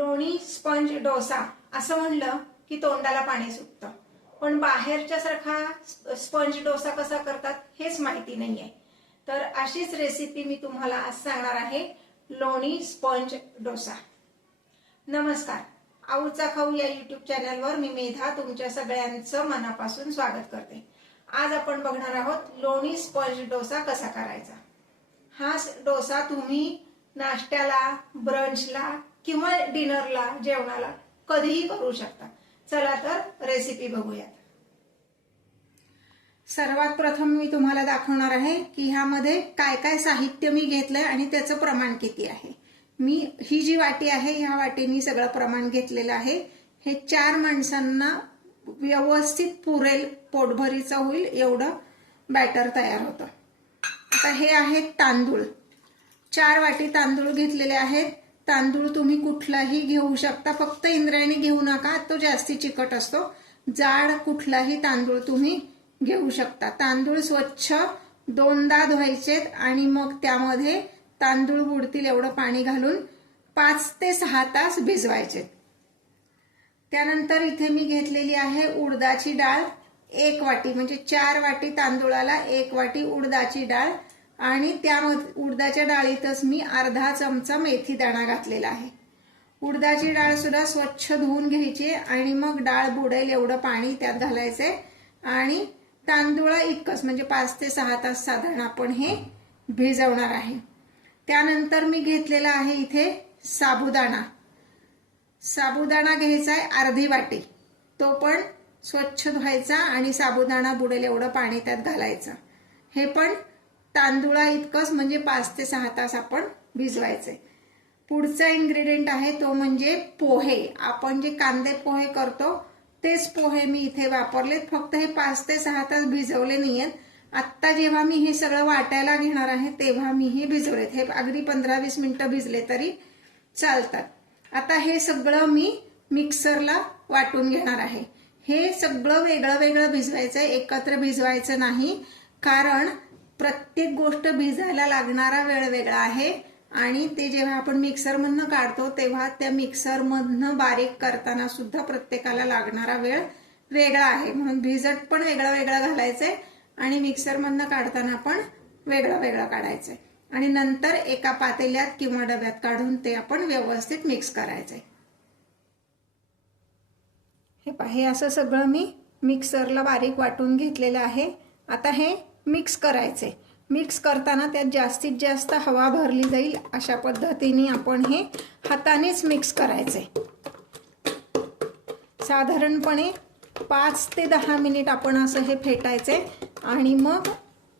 लोणी स्पंज डोसा असं म्हणलं की तोंडाला पाणी सुटतं, पण बाहेरच्या सारखा स्पंज डोसा कसा करतात हेच माहिती नाहीये. तर अशीच रेसिपी मी तुम्हाला आज सांगणार आहे, लोणी स्पंज डोसा. नमस्कार, आऊचा खाऊ या युट्यूब चॅनलवर मी मेधा तुमच्या सगळ्यांचं मनापासून स्वागत करते. आज आपण बघणार आहोत लोणी स्पंज डोसा कसा करायचा. हा डोसा तुम्ही नाश्त्याला, ब्रंचला किंवा डिनरला, जेवणाला कधीही करू शकता. चला तर रेसिपी बघूयात. सर्वात प्रथम मी तुम्हाला दाखवणार आहे की ह्यामध्ये काय काय साहित्य मी घेतलंय आणि त्याचं प्रमाण किती आहे. मी ही जी वाटी आहे ह्या वाटीनी सगळं प्रमाण घेतलेलं आहे. हे 4 माणसांना व्यवस्थित पुरेल, पोटभरीचं होईल एवढं बॅटर तयार होतं. आता हे आहेत तांदूळ. 4 वाटी तांदूळ घेतलेले आहेत. तांदूळ तुम्ही कुठलाही घेऊ शकता, फक्त इंद्रायणी घेऊ नका, तो जास्ती चिकट असतो. जाड कुठलाही तांदूळ तुम्ही घेऊ शकता. तांदूळ स्वच्छ 2दा धुवायचेत आणि मग त्यामध्ये तांदूळ बुडतील एवढं पाणी घालून 5 ते 6 तास भिजवायचे. त्यानंतर इथे मी घेतलेली आहे उडदाची डाळ 1 वाटी, म्हणजे 4 वाटी तांदूळाला 1 वाटी उडदाची डाळ आणि त्यामध्ये उडदाच्या डाळीतच मी अर्धा चमचा मेथी दाणा घातलेला आहे. उडदाची डाळ सुद्धा स्वच्छ धुवून घ्यायची आणि मग डाळ बुडेल एवढं पाणी त्यात घालायचंय आणि तांदूळा इतकंच, म्हणजे 5 ते 6 तास साधारण आपण हे भिजवणार आहे. त्यानंतर मी घेतलेला आहे इथे साबुदाणा. साबुदाणा घ्यायचा आहे अर्धी वाटी, तो पण स्वच्छ धुवायचा आणि साबुदाणा बुडेल एवढं पाणी त्यात घालायचं. हे पण तांदूळा इतकंच, म्हणजे 5 ते 6 तास आपण भिजवायचे. पुढचा इन्ग्रेडियंट आहे तो म्हणजे पोहे. आपण जे कांदे पोहे करतो तेच पोहे मी इथे वापरलेत, फक्त हे 5 ते 6 तास भिजवले नाहीयेत. आत्ता जेव्हा मी हे सगळं वाटायला घेणार आहे तेव्हा मी हे भिजवलेत. हे अगदी 15-20 मिनिटं भिजले तरी चालतात. आता हे सगळं मी मिक्सरला वाटून घेणार आहे. हे सगळं वेगळं वेगळं भिजवायचंय, एकत्र भिजवायचं नाही, कारण प्रत्येक गोष्ट भिजायला लागणारा वेळ वेगळा आहे आणि ते जेव्हा आपण मिक्सरमधनं काढतो तेव्हा त्या मिक्सरमधनं बारीक करताना सुद्धा प्रत्येकाला लागणारा वेळ वेगळा आहे. म्हणून भिजत पण वेगळं वेगळं घालायचंय आणि मिक्सरमधनं काढताना पण वेगळं वेगळं काढायचंय आणि नंतर एका पातेल्यात किंवा डब्यात काढून ते आपण व्यवस्थित मिक्स करायचंय. हे असं सगळं मी मिक्सरला बारीक वाटून घेतलेलं आहे. आता हे मिक्स करायचे. मिक्स करताना त्यात जास्तीत जास्त हवा भरली जाईल अशा पद्धतीने आपण हे हातानेच मिक्स करायचे. साधारणपणे 5 ते 10 मिनिट आपण असं हे फेटायचे आणि मग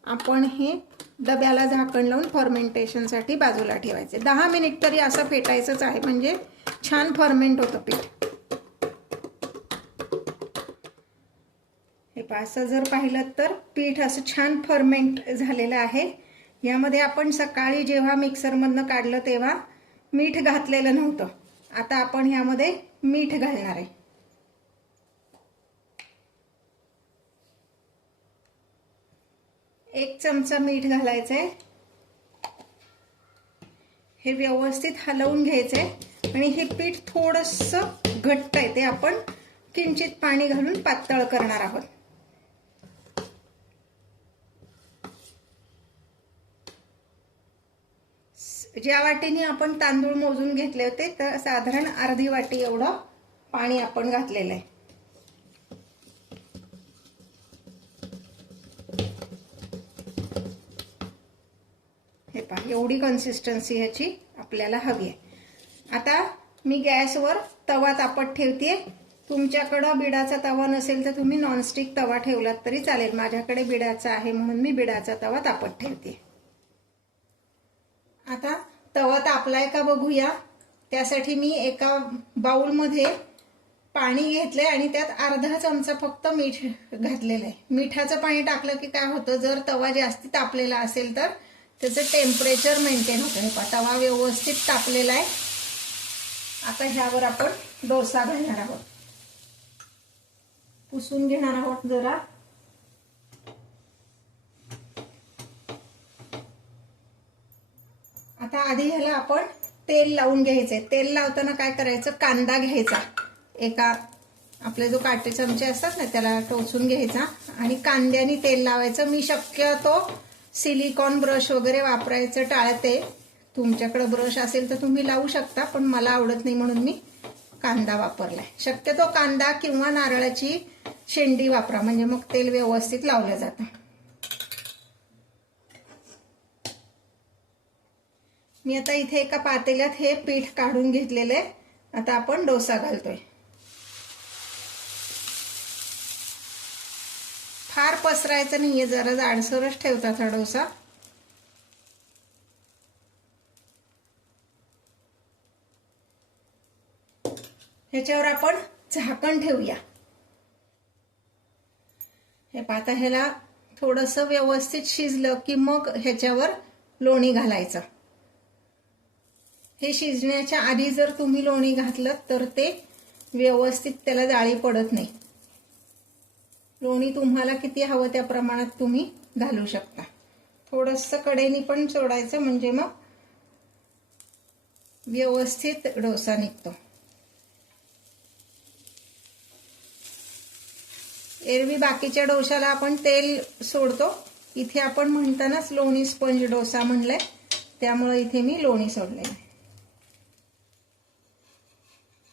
आपण हे डब्याला झाकण लावून फर्मेंटेशनसाठी बाजूला ठेवायचे. 10 मिनिट तरी असं फेटायचंच आहे, म्हणजे छान फर्मेंट होतं पीठ. असं जर पाहिलं तर पीठ असं छान फर्मेंट झालेलं आहे. यामध्ये आपण सकाळी जेव्हा मिक्सरमधनं काढलं तेव्हा मीठ घातलेलं नव्हतं. आता आपण यामध्ये मीठ घालणार आहे. एक चमचा मीठ घालायचंय. हे व्यवस्थित हलवून घ्यायचंय आणि हे पीठ थोडंसं घट्ट आहे, ते आपण किंचित पाणी घालून पातळ करणार आहोत. ज्या वाटीने आपण तांदूळ मोजून घेतले होते तर साधारण अर्धी वाटी एवढं पाणी आपण घातलेलं आहे. हे पहा, एवढी कन्सिस्टन्सी ह्याची आपल्याला हवी आहे. आता मी गॅसवर तवा तापत ठेवतेय. तुमच्याकडं बिडाचा तवा नसेल तर तुम्ही नॉनस्टिक तवा ठेवलात तरी चालेल. माझ्याकडे बिडाचा आहे म्हणून मी बिडाचा तवा तापत ठेवते. आता तवा तापलाय का बघूया. त्यासाठी मी एका बाउलमध्ये पाणी घेतलंय आणि त्यात अर्धा चमचा फक्त मीठ घातलेलं आहे. मिठाचं पाणी टाकलं की काय होतं, जर तवा जास्ती तापलेला असेल तर त्याचं टेम्परेचर मेंटेन होतं. हे तवा व्यवस्थित तापलेला आहे. आता ह्यावर आपण डोसा घालणार आहोत. पुसून घेणार आहोत जरा. आता आधी ह्याला आपण तेल लावून घ्यायचंय. तेल लावताना काय करायचं, कांदा घ्यायचा, एका आपले जो काटे चमचे असतात ना त्याला टोचून घ्यायचा आणि कांद्याने तेल लावायचं. मी शक्यतो सिलिकॉन ब्रश वगैरे वापरायचं टाळते. तुमच्याकडे ब्रश असेल तर तुम्ही लावू शकता, पण मला आवडत नाही म्हणून मी कांदा वापरलाय. शक्यतो कांदा किंवा नारळाची शेंडी वापरा, म्हणजे मग तेल व्यवस्थित लावलं जातं. मी आता इथे एका पातेल्यात हे पीठ काढून घेतलेलं आहे. आता आपण डोसा घालतोय. फार पसरायचं नाहीये, जरा जाडसरच ठेवतात हा डोसा. ह्याच्यावर आपण झाकण ठेवूया. हे पाता ह्याला थोडंसं व्यवस्थित शिजलं की मग ह्याच्यावर लोणी घालायचं. हे शिजण्याच्या आधी जर तुम्ही लोणी घातलं तर ते व्यवस्थित त्याला जाळी पडत नाही. लोणी तुम्हाला किती हवं त्या प्रमाणात तुम्ही घालू शकता. थोडंसं कडेनी पण सोडायचं, म्हणजे मग व्यवस्थित डोसा निघतो. एरवी बाकीच्या डोशाला आपण तेल सोडतो, इथे आपण म्हणतानाच लोणी स्पंज डोसा म्हणलंय, त्यामुळे इथे मी लोणी सोडले.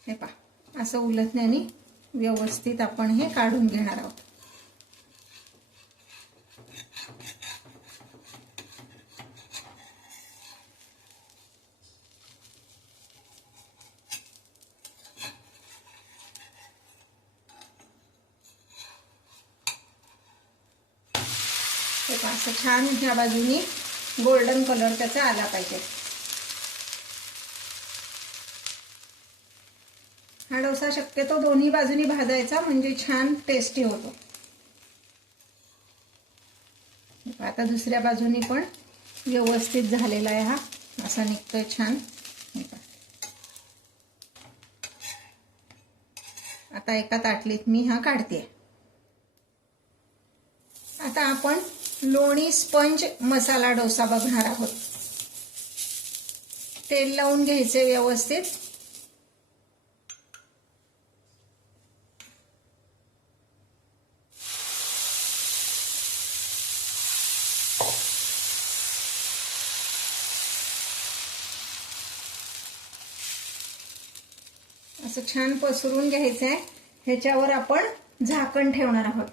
हे पहा, असं उलटण्याने व्यवस्थित आपण हे काढून घेणार आहोत. असं छान ह्या बाजूनी गोल्डन कलर त्याचा आला पाहिजे. हा डोसा शक्यतो दोन्ही बाजूनी भाजायचा, म्हणजे छान टेस्टी होतो. आता दुसऱ्या बाजूनी पण व्यवस्थित झालेला आहे. हा असा निघतोय छान. आता एका ताटलीत मी हा काढते. आता आपण लोणी स्पंज मसाला डोसा बघणार आहोत. तेल लावून घ्यायचे व्यवस्थित. असं छान पसरून घ्यायचं आहे. ह्याच्यावर आपण झाकण ठेवणार आहोत.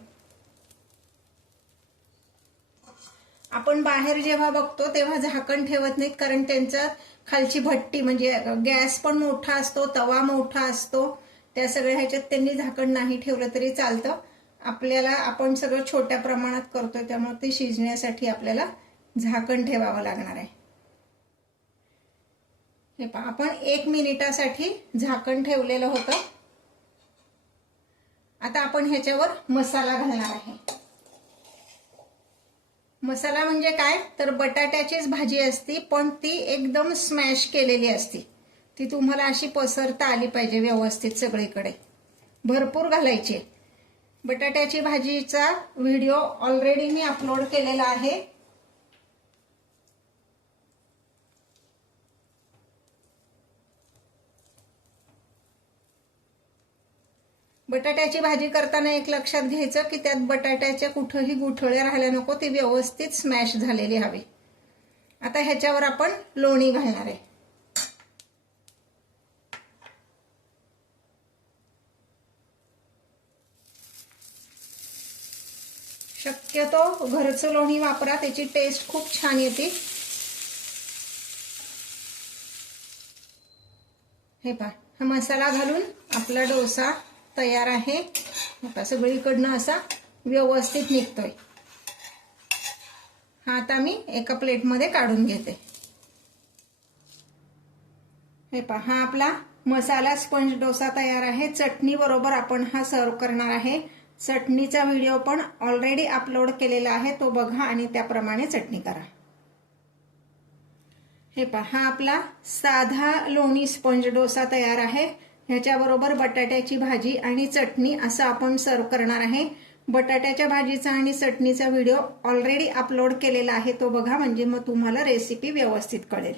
आपण बाहेर जेव्हा बघतो तेव्हा झाकण ठेवत नाहीत, कारण त्यांचं खालची भट्टी म्हणजे गॅस पण मोठा असतो, तवा मोठा असतो. त्या सगळ्या ह्याच्यात त्यांनी झाकण नाही ठेवलं तरी चालतं. आपल्याला आपण सगळं छोट्या प्रमाणात करतोय, त्यामुळे ते शिजण्यासाठी आपल्याला झाकण ठेवावं लागणार आहे. हे पहा, आपण 1 मिनिटासाठी झाकण ठेवलेलं होतं. आता आपण ह्याच्यावर मसाला घालणार आहे. मसाला म्हणजे काय तर बटाट्याचीच भाजी असती, पण ती एकदम स्मॅश केलेली असती. ती तुम्हाला अशी पसरता आली पाहिजे व्यवस्थित सगळीकडे. भरपूर घालायची. बटाट्याची भाजीचा व्हिडिओ ऑलरेडी मी अपलोड केलेला आहे. बटाट्याची भाजी करताना एक लक्षात घ्यायचं की त्यात बटाट्याच्या कुठेही गुठळ्या राहायला नको, ती व्यवस्थित स्मॅश झालेली हवी. आता ह्याच्यावर आपण लोणी घालणार आहे. शक्यतो घरचं लोणी वापरा, त्याची टेस्ट खूप छान येते. हे पहा, हा मसाला घालून आपला डोसा तयार आहे. सगळीकडनं असा व्यवस्थित निघतोय. हा आता मी एका प्लेटमध्ये काढून घेते. हे पहा, हा आपला मसाला स्पंज डोसा तयार आहे. चटणी बरोबर आपण हा सर्व करणार आहे. चटणीचा व्हिडिओ पण ऑलरेडी अपलोड केलेला आहे, तो बघा आणि त्याप्रमाणे चटणी करा. हे पहा, हा आपला साधा लोणी स्पंज डोसा तयार आहे. ह्याच्याबरोबर बटाट्याची भाजी आणि चटणी असं आपण सर्व करणार आहे. बटाट्याच्या भाजीचा आणि चटणीचा व्हिडिओ ऑलरेडी अपलोड केलेला आहे, तो बघा, म्हणजे मग तुम्हाला रेसिपी व्यवस्थित कळेल.